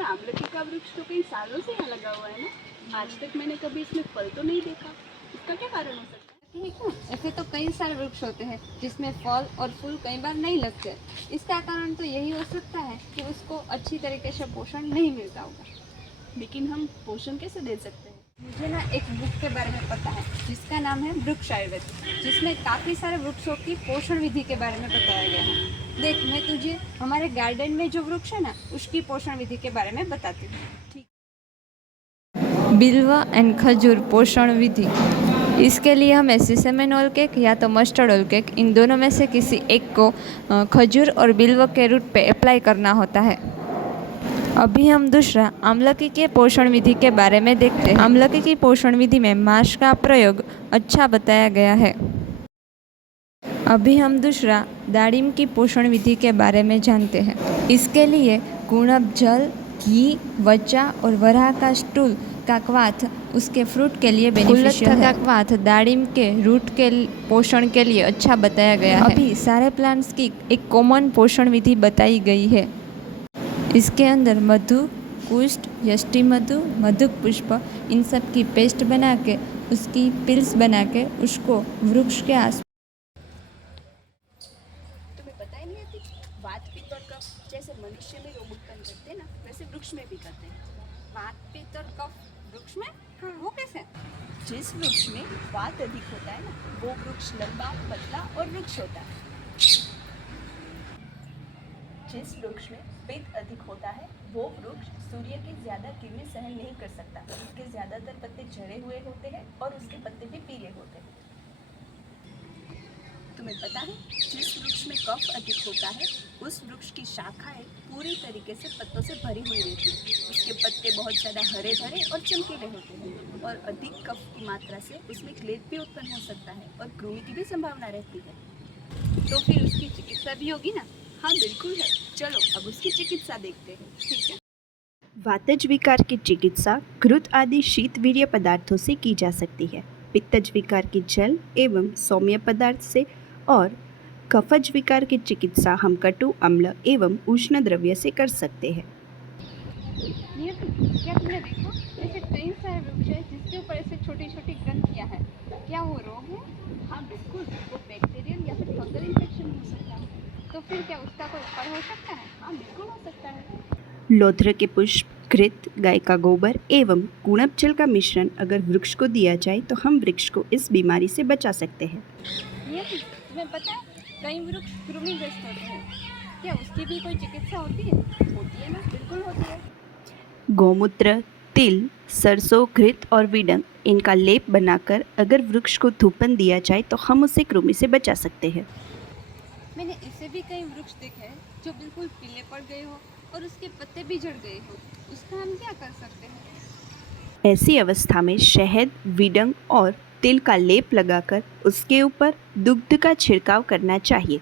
ये आमलकी का वृक्ष तो कई सालों से यहाँ लगा हुआ है ना, आज तक मैंने कभी इसमें फल तो नहीं देखा। इसका क्या कारण हो सकता है? नहीं क्यों? ऐसे तो कई सारे वृक्ष होते हैं जिसमें फल और फूल कई बार नहीं लगते। इसका कारण तो यही हो सकता है कि उसको अच्छी तरीके से पोषण नहीं मिलता होगा। लेकिन हम पोषण कैसे दे सकते हैं? मुझे ना एक बुक के बारे में पता है जिसका नाम है वृक्ष आयुर्वेद, जिसमें काफ़ी सारे वृक्षों की पोषण विधि के बारे में बताया गया है। देख, मैं तुझे हमारे गार्डन में जो वृक्ष है ना उसकी पोषण विधि के बारे में बताती हूँ। ठीक। बिल्वा एंड खजूर पोषण विधि। इसके लिए हमें सीसमेन ऑयल केक या तो मस्टर्ड ऑयल केक, इन दोनों में से किसी एक को खजूर और बिल्व के रूट पे अप्लाई करना होता है। अभी हम दूसरा आमलकी के पोषण विधि के बारे में देखते हैं। आमलकी की पोषण विधि में मांस का प्रयोग अच्छा बताया गया है। अभी हम दूसरा दाड़िम की पोषण विधि के बारे में जानते हैं। इसके लिए गुणब जल, घी, वचा और वराह का स्टूल का क्वाथ उसके फ्रूट के लिए बेनिफिशियल है। क्वाथ दाड़िम के रूट के पोषण के लिए अच्छा बताया गया है। अभी सारे प्लांट्स की एक कॉमन पोषण विधि बताई गई है। इसके अंदर मधु, कुष्ठ, यष्टि मधु, मधुक पुष्प, इन सब की पेस्ट बना के उसकी पिल्स बना के उसको वृक्ष के आस। तुम्हें पता ही नहीं थी? वात, पित्त और कफ जैसे मनुष्य में रोग उत्पन्न करते हैं ना, वैसे वृक्ष में भी करते हैं। वात, पित्त और कफ वृक्ष में? हाँ, वो कैसे? जिस वृक्ष में वात अधिक होता है ना, वो वृक्ष लंबा, पतला और वृक्ष होता है। जिस वृक्ष में पित्त अधिक होता है, वो वृक्ष सूर्य की ज्यादा किरणें सहन नहीं कर सकता। उसके ज्यादातर पत्ते झड़े हुए होते हैं और उसके पत्ते भी पीले होते हैं। तुम्हें पता है, जिस वृक्ष में कफ अधिक होता है, उस वृक्ष की शाखाएं पूरी तरीके से पत्तों से भरी हुई रहती हैं। उसके पत्ते बहुत ज़्यादा हरे भरे और चमकीले होते हैं और अधिक कफ की मात्रा से उसमें क्लेद भी उत्पन्न हो सकता है और कृमि की भी संभावना रहती है। तो फिर उसकी चिकित्सा भी होगी ना? हाँ बिल्कुल है। चलो अब उसकी चिकित्सा देखते हैं। ठीक है। वातज विकार की चिकित्सा घृत आदि शीतवीर्य पदार्थों से की जा सकती है। पित्तज विकार की जल एवं सौम्य पदार्थ से और कफज विकार की चिकित्सा हम कटु अम्ल एवं उष्ण द्रव्य से कर सकते हैं। क्या तुमने देखा? ऐसे कई सारे वृक्ष हैं जिसके ऊपर ऐसे छोटी छोटी ग्रंथियां हैं। क्या वो रोग है? हाँ बिल्कुल, वो बैक्टीरियल या फिर फंगल इन्फेक्शन हो सकता है। तो फिर क्या उसका कोई उपाय हो सकता है? हाँ बिल्कुल हो सकता है। लौध्र के पुष्प, घृत, गाय का गोबर एवं गुणप जल का मिश्रण अगर वृक्ष को दिया जाए तो हम वृक्ष को इस बीमारी से बचा सकते हैं। तुम्हें पता है कई वृक्ष कृमिग्रस्त होते हैं, क्या उसकी भी कोई चिकित्सा होती है? होती है ना, बिल्कुल होती है। गौमूत्र, तिल, सरसों, घृत और विडंग इनका लेप बनाकर अगर वृक्ष को धूपन दिया जाए तो हम उसे कृमि से बचा सकते हैं। मैंने ऐसे भी कई वृक्ष देखे हैं जो बिल्कुल पीले पड़ गए हो और उसके पत्ते भी झड़ गए हो। उसका हम क्या कर सकते हैं? ऐसी अवस्था में शहद, विडंग और तिल का लेप लगाकर उसके ऊपर दुग्ध का छिड़काव करना चाहिए।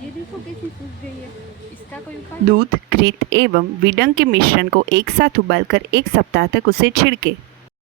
ये देखो कैसी सूख गई है। इसका कोई उपाय? दूध, घृत एवं विडंग के मिश्रण को एक साथ उबालकर 1 सप्ताह तक उसे छिड़के।